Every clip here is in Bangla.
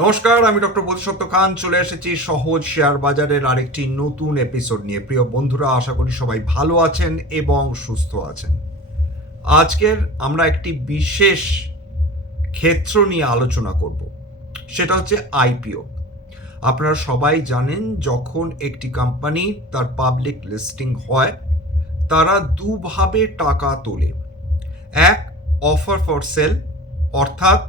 নমস্কার, আমি ডক্টর বোধিসত্ত্ব খান চলে এসেছি সহজ শেয়ার বাজারের আরেকটি নতুন এপিসোড নিয়ে। প্রিয় বন্ধুরা, আশা করি সবাই ভালো আছেন এবং সুস্থ আছেন। আজকের আমরা একটি বিশেষ ক্ষেত্র নিয়ে আলোচনা করব, সেটা হচ্ছে আইপিও। আপনারা সবাই জানেন, যখন একটি কোম্পানি তার পাবলিক লিস্টিং হয়, তারা দুভাবে টাকা তোলে। এক, অফার ফর সেল, অর্থাৎ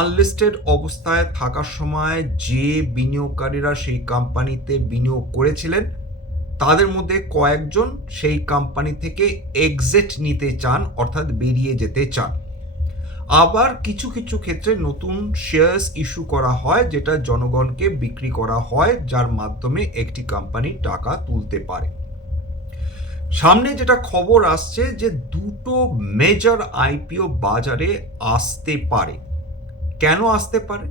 আনলিস্টেড অবস্থায় থাকার সময় যে বিনিয়োগকারীরা সেই কোম্পানিতে বিনিয়োগ করেছিলেন, তাদের মধ্যে কয়েকজন সেই কোম্পানি থেকে এক্সিট নিতে চান, অর্থাৎ বেরিয়ে যেতে চান। আবার কিছু কিছু ক্ষেত্রে নতুন শেয়ার্স ইস্যু করা হয়, যেটা জনগণকে বিক্রি করা হয়, যার মাধ্যমে একটি কোম্পানি টাকা তুলতে পারে। সামনে যেটা খবর আসছে যে দুটো মেজর আইপিও বাজারে আসতে পারে। কেন আসতে পারে?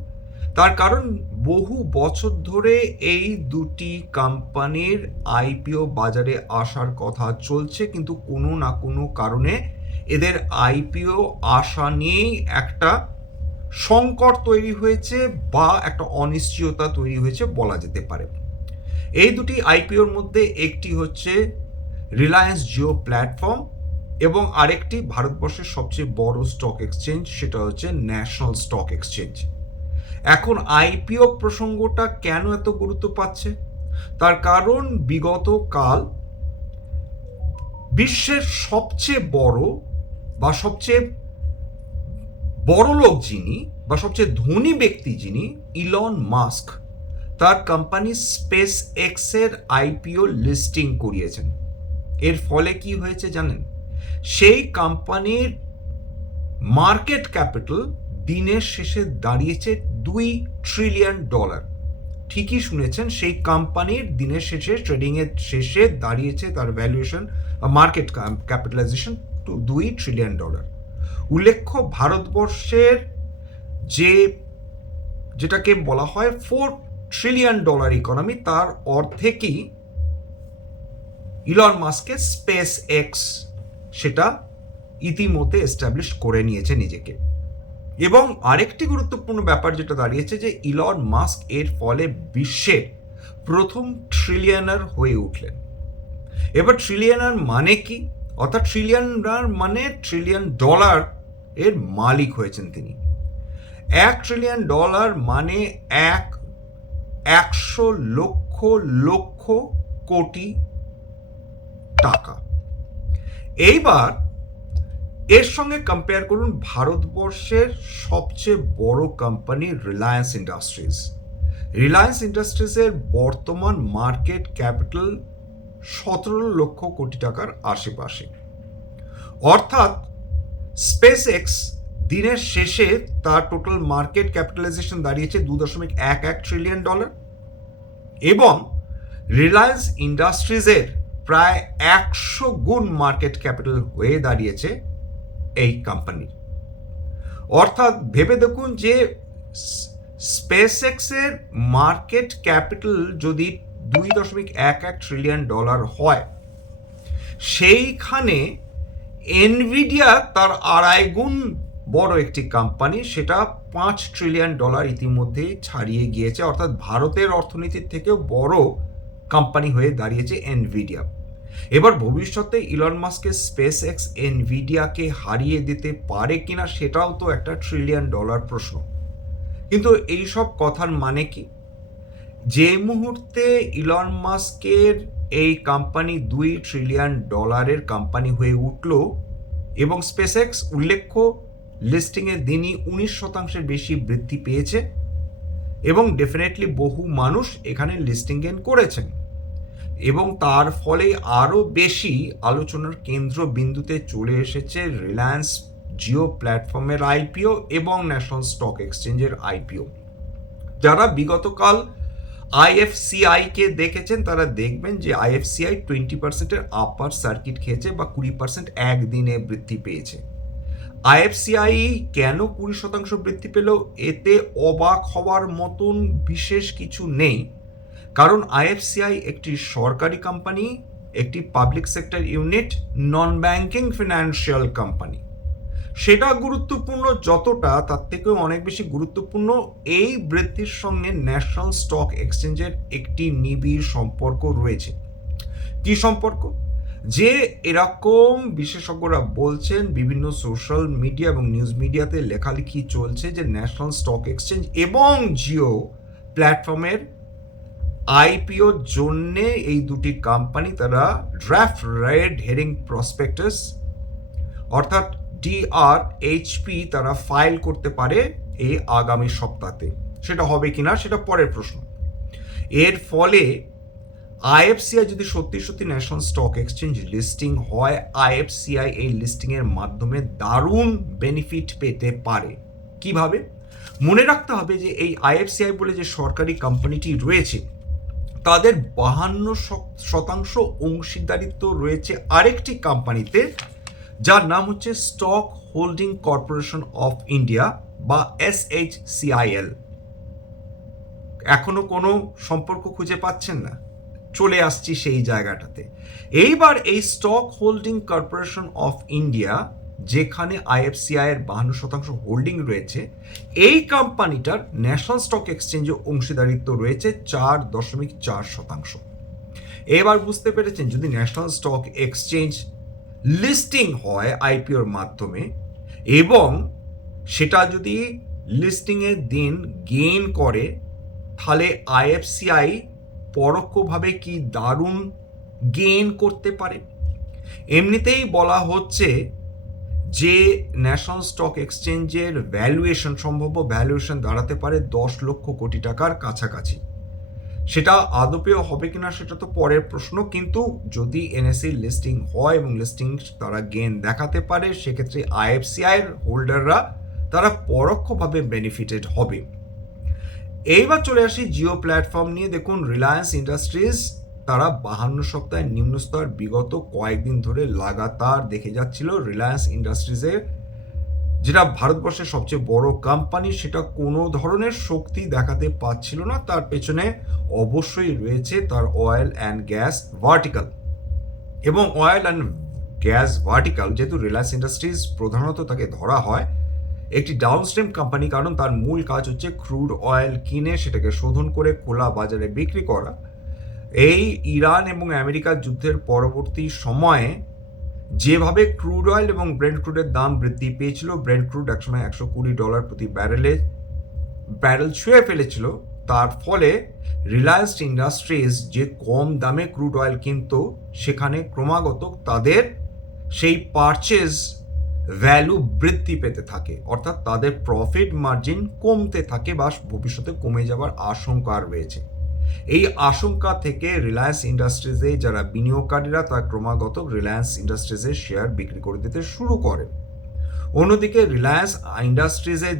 তার কারণ বহু বছর ধরে এই দুটি কোম্পানির আইপিও বাজারে আসার কথা চলছে, কিন্তু কোনো না কোনো কারণে এদের আইপিও আসা নিয়েই একটা সংকট তৈরি হয়েছে বা একটা অনিশ্চয়তা তৈরি হয়েছে বলা যেতে পারে। এই দুটি আইপিওর মধ্যে একটি হচ্ছে রিলায়েন্স জিও প্ল্যাটফর্ম এবং আরেকটি ভারতবর্ষের সবচেয়ে বড় স্টক এক্সচেঞ্জ, সেটা হচ্ছে ন্যাশনাল স্টক এক্সচেঞ্জ। এখন আইপিও প্রসঙ্গটা কেন এত গুরুত্ব পাচ্ছে? তার কারণ বিগত কাল বিশ্বের সবচেয়ে বড় বা সবচেয়ে বড় লোক যিনি বা সবচেয়ে ধনী ব্যক্তি যিনি, ইলন মাস্ক, তার কোম্পানি স্পেস এক্সের আইপিও লিস্টিং করিয়েছেন। এর ফলে কি হয়েছে জানেন? সেই কোম্পানির মার্কেট ক্যাপিটাল দিনের শেষে দাঁড়িয়েছে $2 ট্রিলিয়ন। ঠিকই শুনেছেন, সেই কোম্পানির দিনের শেষে, ট্রেডিং এর শেষে দাঁড়িয়েছে তার ভ্যালুয়েশন, মার্কেট ক্যাপিটালাইজেশন $2 ট্রিলিয়ন। উল্লেখ্য, ভারতবর্ষের যেটাকে বলা হয় $4 ট্রিলিয়ন ইকোনমি, তার অর্ধেকই ইলন মাস্কের স্পেস এক্স সেটা ইতিমধ্যে এস্টাবলিশ করে নিয়েছে নিজেকে। এবং আরেকটি গুরুত্বপূর্ণ ব্যাপার যেটা দাঁড়িয়েছে যে ইলন মাস্ক এর ফলে বিশ্বের প্রথম ট্রিলিয়নার হয়ে উঠলেন। এবার ট্রিলিয়নার মানে কি? অর্থাৎ ট্রিলিয়নার মানে $1 ট্রিলিয়ন এর মালিক হয়েছেন তিনি। $1 ট্রিলিয়ন মানে 100 লক্ষ লক্ষ কোটি টাকা। এইবার এর সঙ্গে কম্পেয়ার করুন ভারতবর্ষের সবচেয়ে বড় কোম্পানি রিলায়েন্স ইন্ডাস্ট্রিজ। রিলায়েন্স ইন্ডাস্ট্রিজের বর্তমান মার্কেট ক্যাপিটাল 17 লক্ষ কোটি টাকার আশেপাশে। অর্থাৎ স্পেস এক্স দিনের শেষে তার টোটাল মার্কেট ক্যাপিটালাইজেশন দাঁড়িয়েছে $2.11 ট্রিলিয়ন এবং রিলায়েন্স ইন্ডাস্ট্রিজের প্রায় 100 গুণ মার্কেট ক্যাপিটাল হয়ে দাঁড়িয়েছে এই কোম্পানির। অর্থাৎ ভেবে দেখুন যে স্পেস এক্সের মার্কেট ক্যাপিটাল যদি $2.11 ট্রিলিয়ন হয়, সেইখানে এনভিডিয়া তার 2.5 গুণ বড় একটি কোম্পানি, সেটা $5 ট্রিলিয়ন ইতিমধ্যেই ছাড়িয়ে গিয়েছে। অর্থাৎ ভারতের অর্থনীতির থেকেও বড় কোম্পানি হয়ে দাঁড়িয়েছে এনভিডিয়া। এবার ভবিষ্যতে ইলন মাস্কের স্পেস এক্স এনভিডিয়াকে হারিয়ে দিতে পারে কিনা, সেটাও তো একটা $1 ট্রিলিয়ন প্রশ্ন। কিন্তু এইসব কথার মানে কি? যে মুহূর্তে ইলন মাস্কের এই কোম্পানি $2 ট্রিলিয়ন কোম্পানি হয়ে উঠল এবং স্পেস এক্স, উল্লেখ্য, লিস্টিংয়ের দিনই 19% বেশি বৃদ্ধি পেয়েছে এবং ডেফিনেটলি বহু মানুষ এখানে লিস্টিং গেইন করেছেন এবং তার ফলে আরও বেশি আলোচনার কেন্দ্রবিন্দুতে চলে এসেছে রিলায়েন্স জিও প্ল্যাটফর্মের আইপিও এবং ন্যাশনাল স্টক এক্সচেঞ্জের আইপিও। যারা বিগতকাল আইএফসিআই কে দেখেছেন, তারা দেখবেন যে আইএফসিআই 20%-এর আপার সার্কিট খেয়েছে বা 20% একদিনে বৃদ্ধি পেয়েছে। আইএফসিআই কেন 20% বৃদ্ধি পেল, এতে অবাক হওয়ার মতন বিশেষ কিছু নেই। কারণ আইএফসিআই একটি সরকারি কোম্পানি, একটি public sector unit, non banking financial company. সেটা গুরুত্বপূর্ণ যতটা, তার থেকেও অনেক বেশি গুরুত্বপূর্ণ এই বৃদ্ধির সঙ্গে ন্যাশনাল স্টক এক্সচেঞ্জের একটি নিবিড় সম্পর্ক রয়েছে। কি সম্পর্ক? যে এরকম বিশেষজ্ঞরা বলছেন, বিভিন্ন সোশ্যাল মিডিয়া এবং নিউজ মিডিয়াতে লেখালেখি চলছে যে ন্যাশনাল স্টক এক্সচেঞ্জ এবং জিও প্ল্যাটফর্মের আইপিওর জন্যে এই দুটি কোম্পানি তারা ড্রাফট রেড হেরিং প্রসপেক্টাস অর্থাৎ DRHP তারা ফাইল করতে পারে এই আগামী সপ্তাহে। সেটা হবে কিনা সেটা পরের প্রশ্ন। এর ফলে আইএফসিআই যদি সত্যি সত্যি ন্যাশনাল স্টক এক্সচেঞ্জ লিস্টিং হয়, আইএফসিআই এই লিস্টিংয়ের মাধ্যমে দারুণ বেনিফিট পেতে পারে। কিভাবে? মনে রাখতে হবে যে এই আইএফসিআই বলে যে সরকারি কোম্পানিটি রয়েছে, তাদের 52% অংশীদারিত্ব রয়েছে আরেকটি কোম্পানিতে, যার নাম হচ্ছে stock holding corporation of India বা SHCIL। এখনো কোনো সম্পর্ক খুঁজে পাচ্ছেন না? চলে আসছি সেই জায়গাটাতে। এইবার এই stock holding corporation of India, যেখানে আইএফসিআই এর 52% হোল্ডিং রয়েছে, এই কোম্পানিটার ন্যাশনাল স্টক এক্সচেঞ্জে অংশীদারিত্ব রয়েছে 4.4%। এবার বুঝতে পেরেছেন, যদি ন্যাশনাল স্টক এক্সচেঞ্জ লিস্টিং হয় আইপিওর মাধ্যমে এবং সেটা যদি লিস্টিংয়ের দিন গেইন করে, তাহলে আইএফসিআই পরোক্ষভাবে কি দারুণ গেইন করতে পারে। এমনিতেই বলা হচ্ছে যে ন্যাশনাল স্টক এক্সচেঞ্জের সম্ভাব্য ভ্যালুয়েশন দাঁড়াতে পারে 10 লক্ষ কোটি টাকার কাছাকাছি। সেটা আদপেও হবে কিনা সেটা তো পরের প্রশ্ন, কিন্তু যদি এনএসসি লিস্টিং হয় এবং লিস্টিং তারা গেইন দেখাতে পারে, সেক্ষেত্রে আইএফসিআই এর হোল্ডাররা তারা পরোক্ষভাবে বেনিফিটেড হবে। এইবার চলে আসি জিও প্ল্যাটফর্ম নিয়ে। দেখুন, রিলায়েন্স ইন্ডাস্ট্রিজ তারা 52 সপ্তাহের নিম্ন স্তর বিগত কয়েকদিন ধরে লাগাতার দেখে যাচ্ছিল। রিলায়েন্স ইন্ডাস্ট্রিজের, যেটা ভারতবর্ষের সবচেয়ে বড় কোম্পানি, সেটা কোনো ধরনের শক্তি দেখাতে পাচ্ছিল না। তার পেছনে অবশ্যই রয়েছে তার অয়েল অ্যান্ড গ্যাস ভার্টিক্যাল, এবং অয়েল অ্যান্ড গ্যাস ভার্টিক্যাল যেহেতু রিলায়েন্স ইন্ডাস্ট্রিজ প্রধানত তাকে ধরা হয় একটি ডাউনস্ট্রিম কোম্পানি, কারণ তার মূল কাজ হচ্ছে ক্রুড অয়েল কিনে সেটাকে শোধন করে খোলা বাজারে বিক্রি করা। এই ইরান এবং আমেরিকার যুদ্ধের পরবর্তী সময়ে যেভাবে ক্রুড অয়েল এবং ব্রেন্ট ক্রুডের দাম বৃদ্ধি পেয়েছিল, ব্রেন্ট ক্রুড একসময় $120 প্রতি ব্যারেল ছুঁয়ে ফেলেছিল, তার ফলে রিলায়েন্স ইন্ডাস্ট্রিজ যে কম দামে ক্রুড অয়েল কিনতো, সেখানে ক্রমাগত তাদের সেই পারচেজ ভ্যালু বৃদ্ধি পেতে থাকে, অর্থাৎ তাদের প্রফিট মার্জিন কমতে থাকে বা ভবিষ্যতে কমে যাওয়ার আশঙ্কা রয়েছে। এই আশঙ্কা থেকে রিলায়েন্স ইন্ডাস্ট্রিজে যারা বিনিয়োগকারীরা তারা ক্রমাগত রিলায়েন্স ইন্ডাস্ট্রিজের শেয়ার বিক্রি করে দিতে শুরু করে। অন্যদিকে রিলায়েন্স ইন্ডাস্ট্রিজের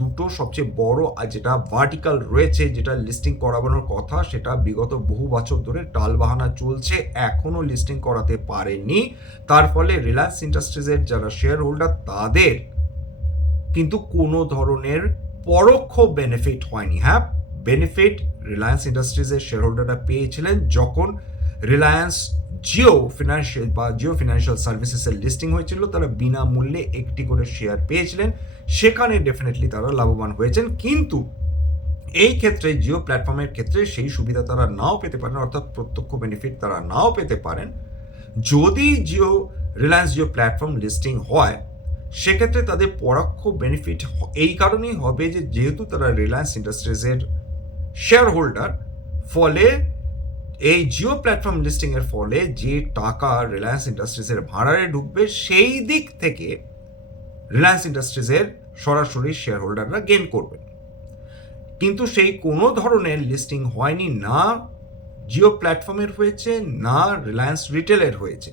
দুটো সবচেয়ে বড় যেটা ভার্টিক্যাল রয়েছে, যেটা লিস্টিং করানোর কথা, সেটা বিগত বহু বছর ধরে টালবাহানা চলছে, এখনো লিস্টিং করাতে পারেনি। তার ফলে রিলায়েন্স ইন্ডাস্ট্রিজের যারা শেয়ার হোল্ডার, তাদের কিন্তু কোনো ধরনের পরোক্ষ বেনিফিট হয়নি। হ্যাঁ, বেনিফিট রিলায়েন্স ইন্ডাস্ট্রিজের শেয়ার হোল্ডাররা পেয়েছিলেন যখন রিলায়েন্স জিও ফিনান্সিয়াল সার্ভিসেসের লিস্টিং হয়েছিল। তারা বিনামূল্যে একটি করে শেয়ার পেয়েছিলেন, সেখানে ডেফিনেটলি তারা লাভবান হয়েছেন। কিন্তু এই ক্ষেত্রে জিও প্ল্যাটফর্মের ক্ষেত্রে সেই সুবিধা তারা নাও পেতে পারেন, অর্থাৎ প্রত্যক্ষ বেনিফিট তারা নাও পেতে পারেন। যদি রিলায়েন্স জিও প্ল্যাটফর্ম লিস্টিং হয়, সেক্ষেত্রে তাদের পরোক্ষ বেনিফিট এই কারণেই হবে যে যেহেতু তারা রিলায়েন্স ইন্ডাস্ট্রিজের শেয়ার হোল্ডার, ফলে এই জিও প্ল্যাটফর্ম লিস্টিং এর ফলে যে টাকা রিলায়েন্স ইন্ডাস্ট্রিজের ভাড়ারে ঢুকবে, সেই দিক থেকে রিলায়েন্স ইন্ডাস্ট্রিজের সরাসরি শেয়ার হোল্ডাররা গেইন করবেন। কিন্তু সেই কোনো ধরনের লিস্টিং হয়নি, না জিও প্ল্যাটফর্মের হয়েছে, না রিলায়েন্স রিটেলের হয়েছে।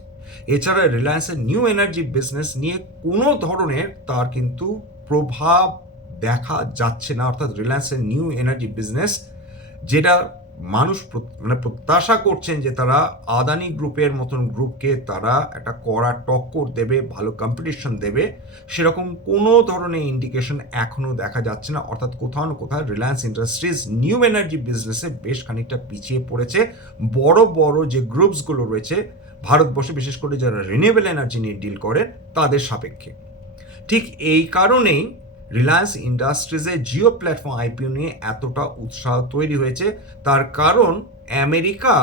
এছাড়া রিলায়েন্সের নিউ এনার্জি বিজনেস নিয়ে কোনো ধরনের তার কিন্তু প্রভাব দেখা যাচ্ছে না, অর্থাৎ রিলায়েন্সের নিউ এনার্জি বিজনেস, যেটা মানুষ প্রত্যাশা করছেন যে তারা আদানি গ্রুপের মতন গ্রুপকে তারা একটা কড়া টক্কর দেবে, ভালো কম্পিটিশন দেবে, সেরকম কোনো ধরনের ইন্ডিকেশন এখনো দেখা যাচ্ছে না। অর্থাৎ কোথাও না কোথাও রিলায়েন্স ইন্ডাস্ট্রিজ নিউ এনার্জি বিজনেসে বেশ খানিকটা পিছিয়ে পড়েছে বড় বড় যে গ্রুপসগুলো রয়েছে ভারতবর্ষে, বিশেষ করে যারা রিনিউয়েবল এনার্জি নিয়ে ডিল করে তাদের সাপেক্ষে। ঠিক এই কারণেই রিলায়েন্স ইন্ডাস্ট্রিজে জিও প্ল্যাটফর্ম আইপিও নিয়ে এতটা উৎসাহ তৈরি হয়েছে। তার কারণ আমেরিকা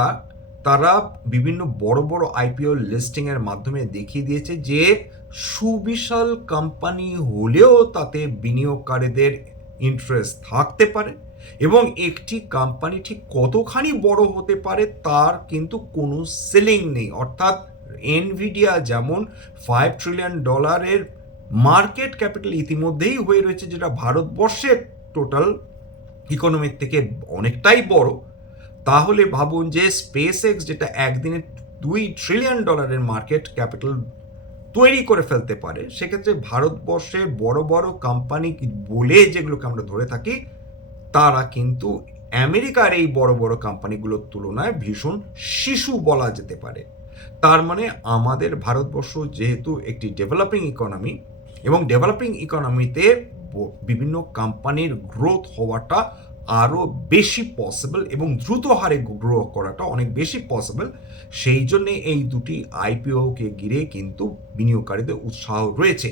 তারা বিভিন্ন বড় বড় আইপিও লিস্টিংয়ের মাধ্যমে দেখিয়ে দিয়েছে যে সুবিশাল কোম্পানি হলেও তাতে বিনিয়োগকারীদের ইন্টারেস্ট থাকতে পারে, এবং একটি কোম্পানি ঠিক কতখানি বড় হতে পারে তার কিন্তু কোনো সিলিং নেই। অর্থাৎ এনভিডিয়া যেমন $5 ট্রিলিয়ন মার্কেট ক্যাপিটাল ইতিমধ্যেই হয়ে রয়েছে, যেটা ভারতবর্ষের টোটাল ইকোনমিক থেকে অনেকটাই বড়। তাহলে ভাবুন যে স্পেস এক্স যেটা একদিনে $2 ট্রিলিয়ন মার্কেট ক্যাপিটাল তৈরি করে ফেলতে পারে, সেক্ষেত্রে ভারতবর্ষের বড় বড় কোম্পানি বলে যেগুলোকে আমরা ধরে থাকি তারা কিন্তু আমেরিকার এই বড় বড় কোম্পানিগুলোর তুলনায় ভীষণ শিশু বলা যেতে পারে। তার মানে আমাদের ভারতবর্ষ যেহেতু একটি ডেভেলপিং ইকোনমি, এবং ডেভেলপিং ইকোনমিতে বিভিন্ন কোম্পানির গ্রোথ হওয়াটা আরও বেশি পসিবল এবং দ্রুত হারে গ্রো করাটা অনেক বেশি পসিবল। সেই জন্যে এই দুটি আইপিওকে ঘিরে কিন্তু বিনিয়োগকারীদের উৎসাহ রয়েছে।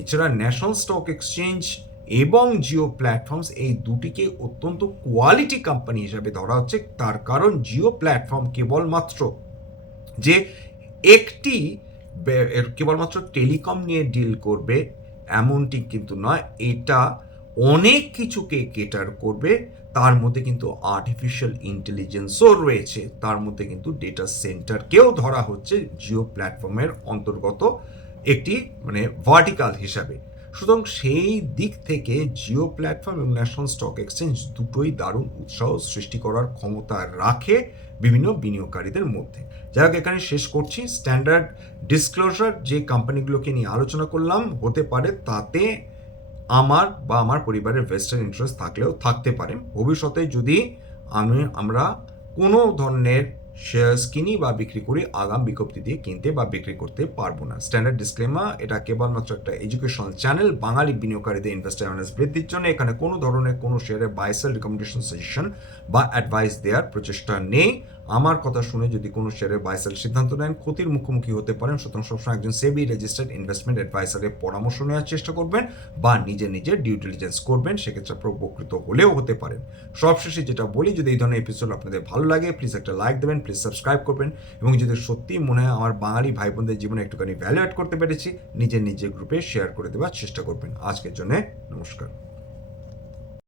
এছাড়া ন্যাশনাল স্টক এক্সচেঞ্জ এবং জিও প্ল্যাটফর্মস এই দুটিকে অত্যন্ত কোয়ালিটি কোম্পানি হিসাবে ধরা হচ্ছে। তার কারণ জিও প্ল্যাটফর্ম কেবলমাত্র যে একটি কেবলমাত্র টেলিকম নিয়ে ডিল করবে এমনটি কিন্তু নয়, এটা অনেক কিছুকে কেটার করবে। তার মধ্যে কিন্তু আর্টিফিশিয়াল ইন্টেলিজেন্সও রয়েছে, তার মধ্যে কিন্তু ডেটা সেন্টারকেও ধরা হচ্ছে জিও প্ল্যাটফর্মের অন্তর্গত একটি ভার্টিকাল হিসাবে। সুতরাং সেই দিক থেকে জিও প্ল্যাটফর্ম এবং ন্যাশনাল স্টক এক্সচেঞ্জ দুটোই দারুণ উৎসাহ সৃষ্টি করার ক্ষমতা রাখে বিভিন্ন বিনিয়োগকারীদের মধ্যে। যাই হোক, এখানে শেষ করছি। স্ট্যান্ডার্ড ডিসক্লোজার যে কোম্পানিগুলোকে নিয়ে আলোচনা করলাম হতে পারে তাতে আমার বা আমার পরিবারের ভেস্টেড ইন্টারেস্ট থাকলেও থাকতে পারে। ভবিষ্যতে যদি আমরা কোনো ধরনের শেয়ার্স কিনি বা বিক্রি করি, আগাম বিজ্ঞপ্তি দিয়ে কিনতে বা বিক্রি করতে পারবো না। স্ট্যান্ডার্ড ডিসক্লেমার, এটা কেবলমাত্র একটা এডুকেশনাল চ্যানেল বাঙালি বিনিয়োগকারীদের ইনভেস্টার অ্যাওয়ারনেস বৃদ্ধির জন্য। এখানে কোনো ধরনের কোনো শেয়ারের বাই সেল রিকমেন্ডেশন, সাজেশন বা অ্যাডভাইস দেওয়ার প্রচেষ্টা নেই। আমার কথা শুনে যদি কোনো শেয়ারের বাই সেল সিদ্ধান্ত নেন ক্ষতির মুখোমুখি হতে পারেন। সুতরাং সবসময় একজন সেবি রেজিস্টার্ড ইনভেস্টমেন্ট অ্যাডভাইসারের পরামর্শ নেওয়ার চেষ্টা করবেন বা নিজের ডিউ ডিলিজেন্স করবেন, সেক্ষেত্রে আপনি উপকৃত হলেও হতে পারেন। সবশেষে যেটা বলি, যদি এই ধরনের এপিসোড আপনাদের ভালো লাগে প্লিজ একটা লাইক দেবেন, প্লিজ সাবস্ক্রাইব করবেন, এবং যদি সত্যিই মনে হয় আমার বাঙালি ভাই বোনদের জীবনে একটুখানি ভ্যালু অ্যাড করতে পেরেছি, নিজের গ্রুপে শেয়ার করে দেওয়ার চেষ্টা করবেন। আজকের জন্য নমস্কার।